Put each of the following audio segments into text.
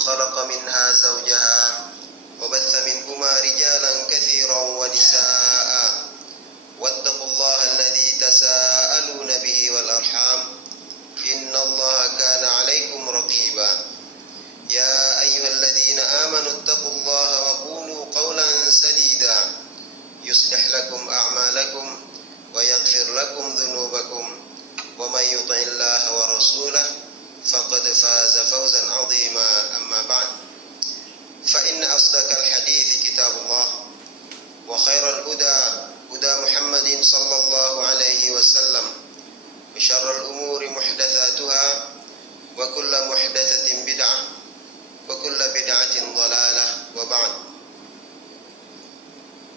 وخلق منها زوجها وبث منهما رجالا كثيرا ونساء واتقوا الله الذي تساءلون به والأرحام إن الله كان عليكم رقيبا يا أيها الذين آمنوا اتقوا الله وقولوا قولا سديدا يصلح لكم أعمالكم ويغفر لكم ذنوبكم ومن يطع الله ورسوله فقد فاز فوزا عظيما أما بعد فإن أصدق الحديث كتاب الله وخير الهدى هدى محمد صلى الله عليه وسلم وشر الأمور محدثاتها وكل محدثة بدعة وكل بدعة ضلالة وبعد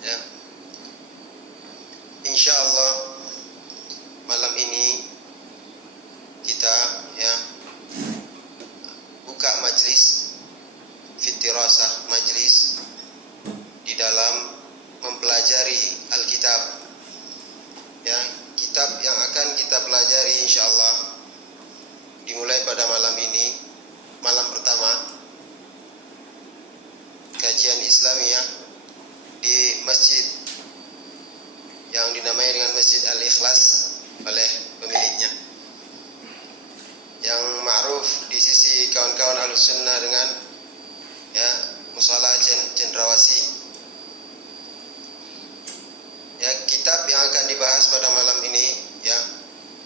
ya. Insyaallah malam ini kita buka majlis fitirasah, majlis di dalam mempelajari Alkitab. Kitab yang akan kita pelajari insyaallah dimulai pada malam ini, malam pertama kajian Islamiyah di masjid yang dinamai dengan Masjid Al-Ikhlas oleh pemiliknya, yang ma'ruf di sisi kawan-kawan Ahlussunnah dengan Mushola Cendrawasih. Kitab yang akan dibahas pada malam ini,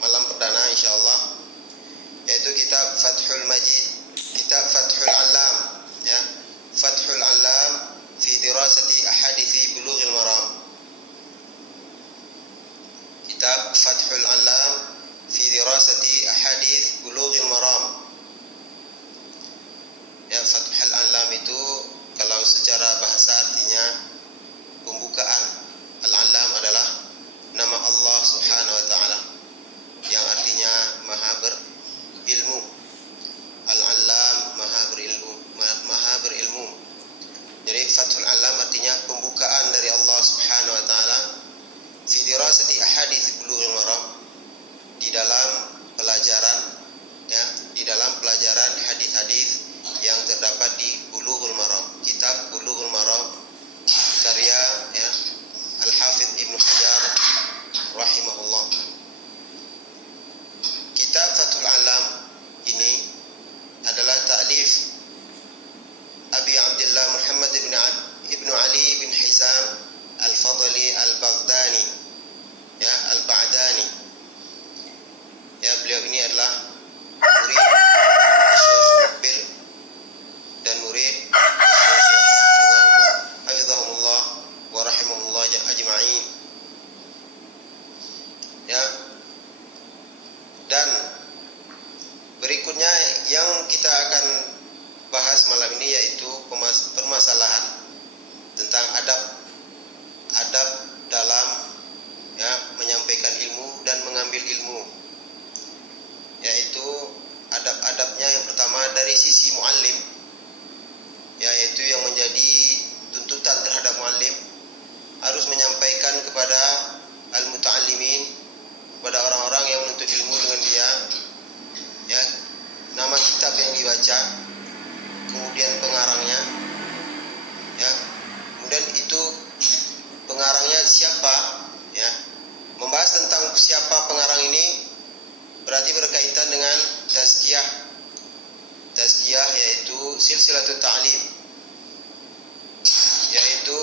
malam perdana insyaallah, yaitu kitab Fathul Majid, kitab Fathul Allam, Fathul Allam fi dirasati ahadithi Bulughil Maram. Kitab Fathul Allam fi dirasati ahadith Bulughil Maram. Fathul Allam itu kalau secara bahasa artinya pembukaan. Al-Allam adalah nama Allah Subhanahu wa taala yang artinya Maha berilmu. Al-Allam Maha berilmu. Jadi Fathul Allam artinya pembukaan dari Allah Subhanahu wa taala fi dirasati ahadits Bulughil Maram, di dalam pelajaran di dalam pelajaran hadis-hadis yang terdapat di Bulughul Maram, kitab Bulughul Maram karya Al-Hafidz Ibnu Hajar rahimahullah. Kitab Fathul Allam ini adalah ta'lif Abi Abdullah Muhammad ibnu Ali bin Hizam Al-Fadli Al-Baghdani, Al-Ba'dani. Beliau ini adalah murid Syekh Muqbil dan murid Syekh hafizahumullah wa rahimahullah ajma'in. Dan berikutnya yang kita akan bahas malam ini yaitu permasalahan tentang adab dalam menyampaikan ilmu dan mengambil ilmu, yaitu adab-adabnya. Yang pertama dari sisi muallim, yaitu yang menjadi tuntutan terhadap muallim harus menyampaikan kepada al-muta'allimin, kepada orang-orang yang menuntut ilmu dengan dia, nama kitab yang dibaca, kemudian pengarangnya, kemudian itu pengarangnya siapa, membahas tentang siapa pengarang ini berarti berkaitan dengan tazkiyah, yaitu silsilatul ta'lim, yaitu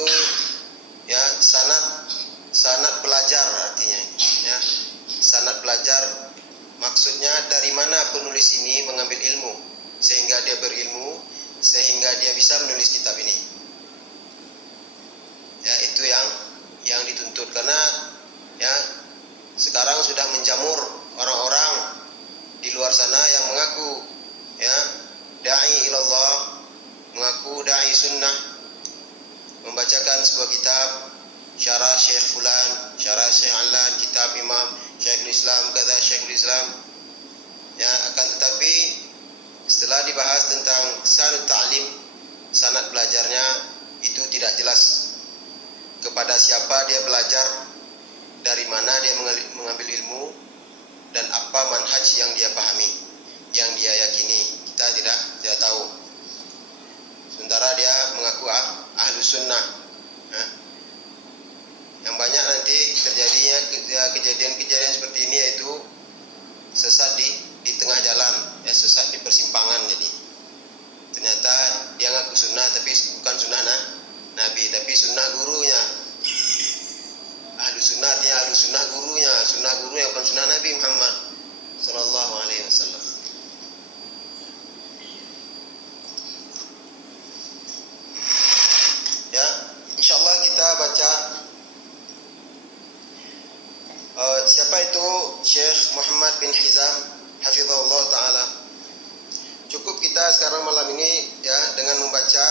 sanad pelajar artinya, sanad pelajar maksudnya dari mana penulis ini mengambil ilmu sehingga dia berilmu, sehingga dia bisa menulis kitab ini. Itu yang dituntut, karena sekarang sudah menjamur orang-orang di luar sana yang mengaku da'i ilallah, mengaku da'i sunnah, membacakan sebuah kitab syarah Syekh Fulan, syarah Syekh Alan, kitab Imam Syekhul Islam, kata Syekhul Islam, akan tetapi setelah dibahas tentang sanad ta'lim, sanad belajarnya itu tidak jelas kepada siapa dia belajar, dari mana dia mengambil ilmu, dan apa manhaj yang dia pahami, yang dia yakini. Kita tidak tahu. sekarang malam ini ya dengan membaca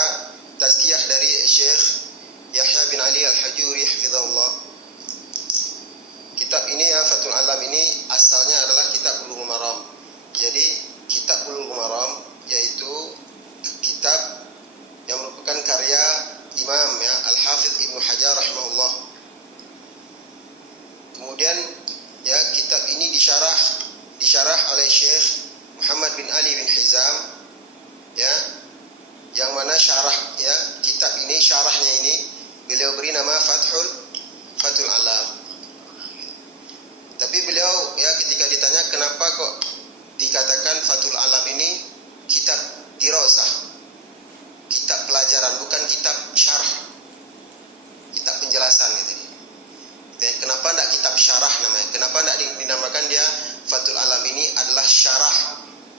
tazkiyah dari Syekh Yahya bin Ali Al-Hajuri hafizahullah. Kitab ini ya Fathul Alam ini asalnya adalah kitab Bulughul Maram. Jadi kitab Bulughul Maram yaitu kitab yang merupakan karya Imam ya Al-Hafidz Ibnu Hajar rahimahullah. Kemudian ya kitab ini disyarah oleh Syekh Muhammad bin Ali bin Hizam ya, yang mana syarah ya kitab ini, syarahnya ini beliau beri nama Fathul Alam. Tapi beliau ya ketika ditanya kenapa kok dikatakan Fathul Alam ini kitab dirasah, kitab pelajaran, bukan kitab syarah, kitab penjelasan gitu. Kenapa tidak kitab syarah namanya? Kenapa tidak dinamakan dia Fathul Alam ini adalah syarah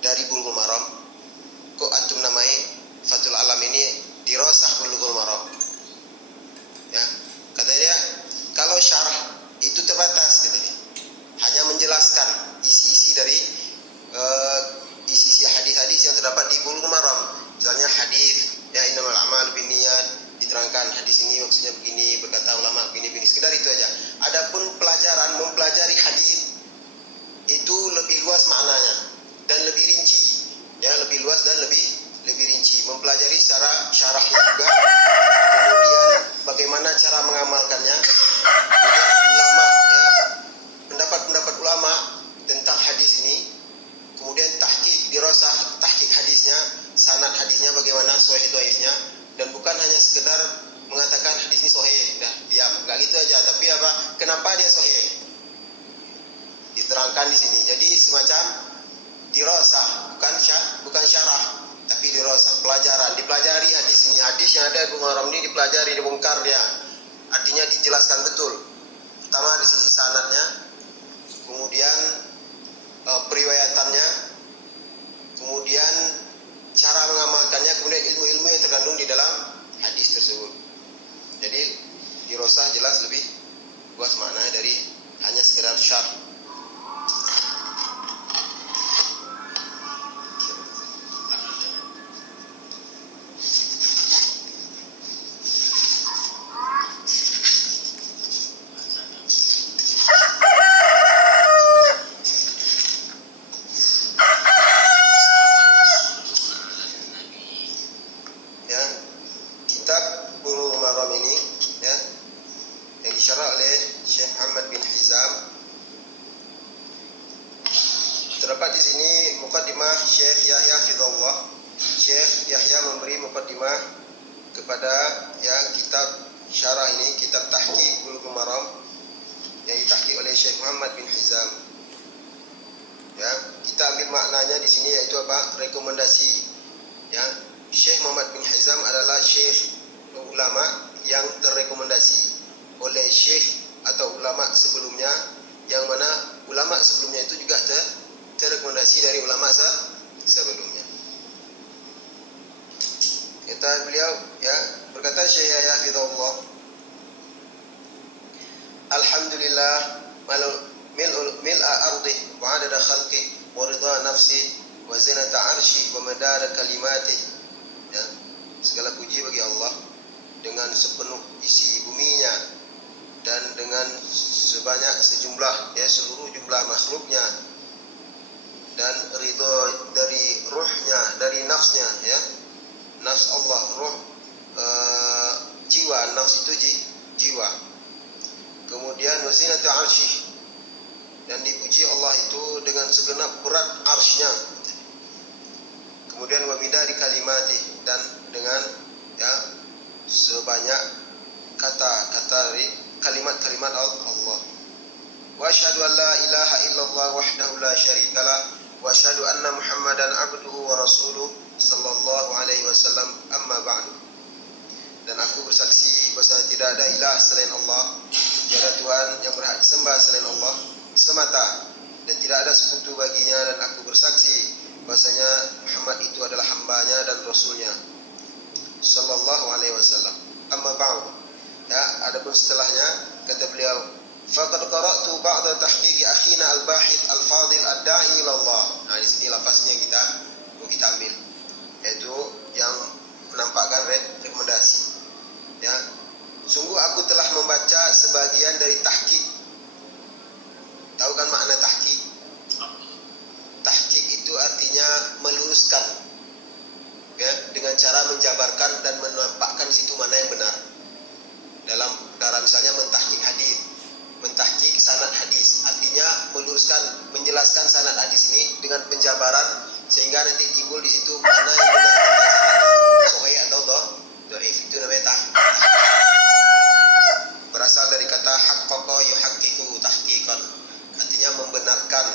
dari Bulughul Maram? Kok antum namai Fathul Alam ini dirasah Bulughul Maram? Ya, kata dia kalau syarah itu terbatas gitu, hanya menjelaskan isi-isi dari isi-isi hadis-hadis yang terdapat di Bulughul Maram. Misalnya hadis ya innamal a'malu binniyat, diterangkan hadis ini maksudnya begini, berkata ulama begini, sekedar itu aja. Adapun pelajaran mempelajari hadis itu lebih luas maknanya dan lebih rinci. Ya, lebih luas dan lebih rinci. Mempelajari secara syarahnya juga. Kemudian bagaimana cara mengamalkannya. Kemudian ulama ya, pendapat-pendapat ulama tentang hadis ini. Kemudian tahqiq dirasah, tahqiq hadisnya, sanad hadisnya bagaimana, sahih dhaifnya. Dan bukan hanya sekedar mengatakan hadis ini sahih, dah diam, enggak gitu aja. Tapi apa? Kenapa dia sahih? Diterangkan di sini. Jadi semacam dirasah, bukan syarah, tapi dirasah, pelajaran, dipelajari hadis ini. Hadis yang ada di Bulughul Maram ini dipelajari, dibongkar dia. Artinya dijelaskan betul. Pertama dari sisi sanadnya, kemudian periwayatannya, kemudian cara mengamalkannya, kemudian ilmu-ilmu yang terkandung di dalam hadis tersebut. Jadi dirasah jelas lebih luas maknanya dari hanya sekedar syarah. Terdapat di sini muqaddimah Syekh Yahya hafizahullah. Syekh Yahya memberi muqaddimah kepada ya kitab syarah ini, kitab tahqiq Bulughul Maram yang ditahqiq oleh Syekh Muhammad bin Hizam. Ya, kita ambil maknanya di sini yaitu apa? Rekomendasi. Ya, Syekh Muhammad bin Hizam adalah syekh ulama yang terrekomendasi oleh syekh atau ulama sebelumnya, yang mana ulama sebelumnya itu juga terrekomendasi dari ulama sebelumnya. Kata beliau ya, berkata Syekh Yahya hafizahullah, alhamdulillah mil'a ardi wa adada khalqi wa ridha nafsi wa zinata arshi wa madada kalimati. Ya, segala puji bagi Allah dengan sepenuh isi buminya dan dengan sejumlah ya seluruh jumlah makhluknya, dan ridho dari ruhnya, dari nafsnya ya, nafs Allah, ruh, jiwa, nafs itu jiwa. Kemudian wazinatu arsyih, dan dipuji Allah itu dengan segenap berat arsy-Nya. Kemudian wamidadi kalimati, dan dengan ya sebanyak kata-kata dari kalimat-kalimat Allah. Wa asyhadu an la ilaha illallah wahdahu la syarikalah wa asyhadu anna Muhammadan abduhu wa rasuluh sallallahu alaihi wasallam, amma ba'du. Dan aku bersaksi bahwa tidak ada ilah selain Allah, tidak ada Tuhan yang berhak disembah selain Allah semata, dan tidak ada sekutu baginya, dan aku bersaksi bahwasanya Muhammad itu adalah hambanya dan rasulnya sallallahu alaihi wasallam, amma ba'du. Ya, adapun setelahnya kata beliau, faqad qara'tu ba'da tahqiqi akhina al-bahith al-fadil ad-da'i ila Allah. Nah, di sini lafaznya kita ambil. dengan cara menjabarkan dan menampakkan situ mana yang benar. Dalam misalnya mentahqiq hadis, mentahqiq sanad hadis, artinya meluruskan, menjelaskan sanad hadis ini dengan penjabaran sehingga nanti timbul di situ mana yang benar tentang sanad sahih atau dhaif. Itu namanya tahqiq. Berasal dari kata haqqaqa yuhaqqiqu tahqiqan, artinya membenarkan,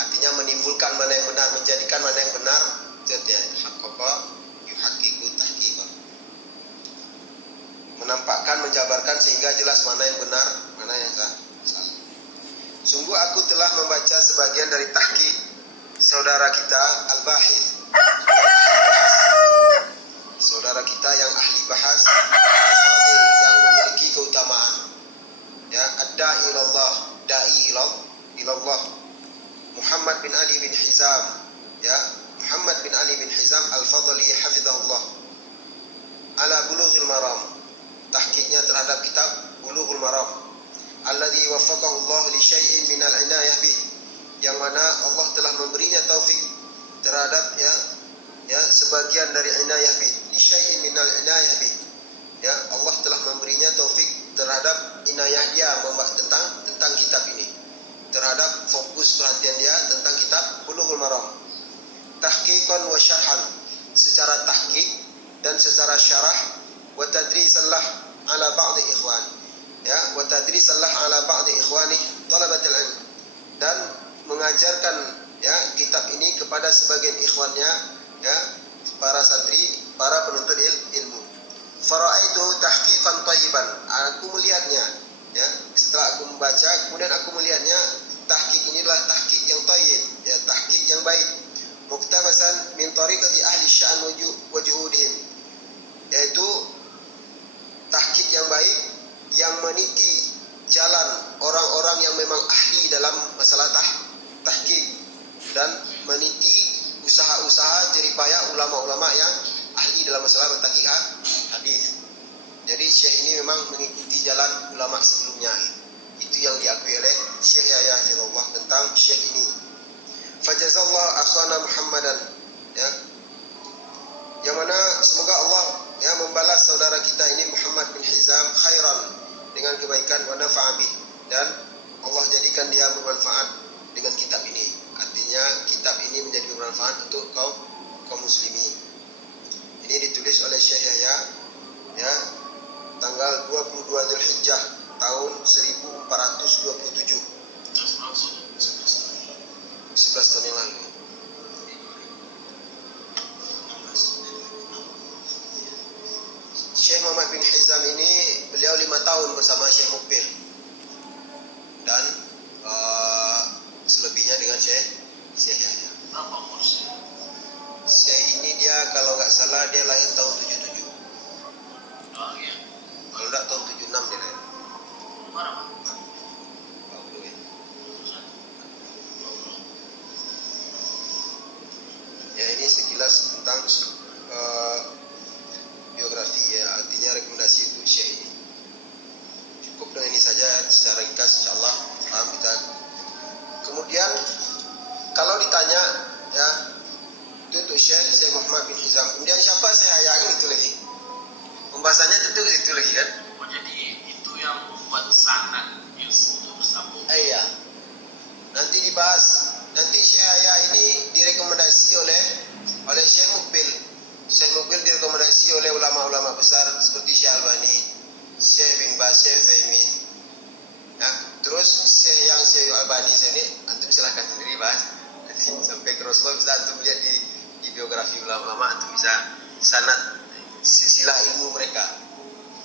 artinya menimbulkan mana yang benar, menjadikan mana yang benar. Jadi haqqaqa yuhaqqiqu tahqiqan, menampakkan, menjabarkan sehingga jelas mana yang benar, mana yang salah. Sungguh aku telah membaca sebagian dari tahqiq saudara kita Al-Bahith, saudara kita yang ahli bahas, al-fadil, yang memiliki keutamaan, ya, ad-da'i ilallah, da'i ilallah, Muhammad bin Ali bin Hizam, ya, Muhammad bin Ali bin Hizam al-Fadli hafizahullah, ala Bulughul Maram, tahqiqnya terhadap kitab Bulughul Maram, alladzi waffaqahu Allah li syai'in minal inayah bih, yang mana Allah telah memberinya taufik terhadap ya sebagian dari inayah bih, li syai'in minal inayah bih, ya, Allah telah memberinya taufik terhadap inayah dia tentang kitab ini, terhadap fokus perhatian dia tentang kitab Bulughul Maram, tahqiqan wa syarhan, secara tahqiq dan secara syarah, wa tadrisan lah ala ba'd ikhwan, ya, wa tadrisan lah ala ba'd ikhwani talabatul ilm, dan mengajarkan, ya, kitab ini kepada sebagian ikhwannya, ya, para santri, para penuntut ilmu. Fara'aitu tahqiqan thayyiban, aku melihatnya, ya, setelah aku membaca kemudian aku melihatnya tahqiq inilah tahqiq yang thayyib, ya, tahqiq yang baik, muktabasan min tariqati ahli sya'an wa juhudihim, yaitu tahqiq yang baik yang meniti jalan orang-orang yang memang ahli dalam masalah tahqiq dan meniti usaha-usaha jeripaya ulama-ulama yang ahli dalam masalah mentahqiq hadis. Jadi Syekh ini memang mengikuti jalan ulama sebelumnya. Itu yang diakui oleh Syekh Yahya Hafizahullah tentang Syekh ini. Fajazallahu akhwana Muhammadan, ya, yang mana semoga Allah, ya, membalas saudara kita ini Muhammad bin Hizam khairan, dengan kebaikan, wa nafa'a bih, dan Allah jadikan dia bermanfaat dengan kitab ini. Artinya kitab ini menjadi bermanfaat untuk kaum muslimin. Ini ditulis oleh Syekh Yahya, ya, tanggal 22 Dzulhijjah tahun 1427, 11 tahun yang lalu. Syekh Muhammad bin Hizam ini beliau 5 tahun bersama Syekh Mukbil, dan selebihnya dengan Syekh Yahya. Berapa umur Syekh? Syekh ini dia kalau nggak salah dia lahir tahun 77. Oh iya. Kalau nggak tahun 76 dia lahir. Berapa? 20 ya. Ya, ini sekilas tentang biografi, ya, artinya rekomendasi untuk Syekh ini. Cukup dengan ini saja secara ringkas, insyaallah paham kita. Kemudian kalau ditanya, ya, itu untuk Syekh Muhammad bin Hizam. Kemudian siapa Syekh Yahya itu lagi? Pembahasannya tentu ke situ lagi kan? Oh, jadi itu yang membuat sanad yang untuk bersambung. Iya. Nanti dibahas. Nanti Syekh Yahya ini direkomendasi oleh Syekh Mukbil. Syekh Mukbil direkomendasi oleh ulama-ulama besar seperti Syekh Albani, Syekh bin Baz, Syekh Utsaimin. Nah, terus Syekh Albani ini antum silahkan sendiri bahas. Nanti sampai ke Rasulullah bisa antum lihat di biografi ulama-ulama, antum bisa sanad silsilah ilmu mereka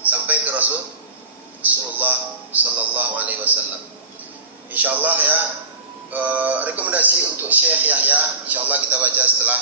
sampai ke Rasulullah sallallahu alaihi wasallam. Insyaallah, ya, rekomendasi untuk Syekh Yahya insyaallah kita baca setelah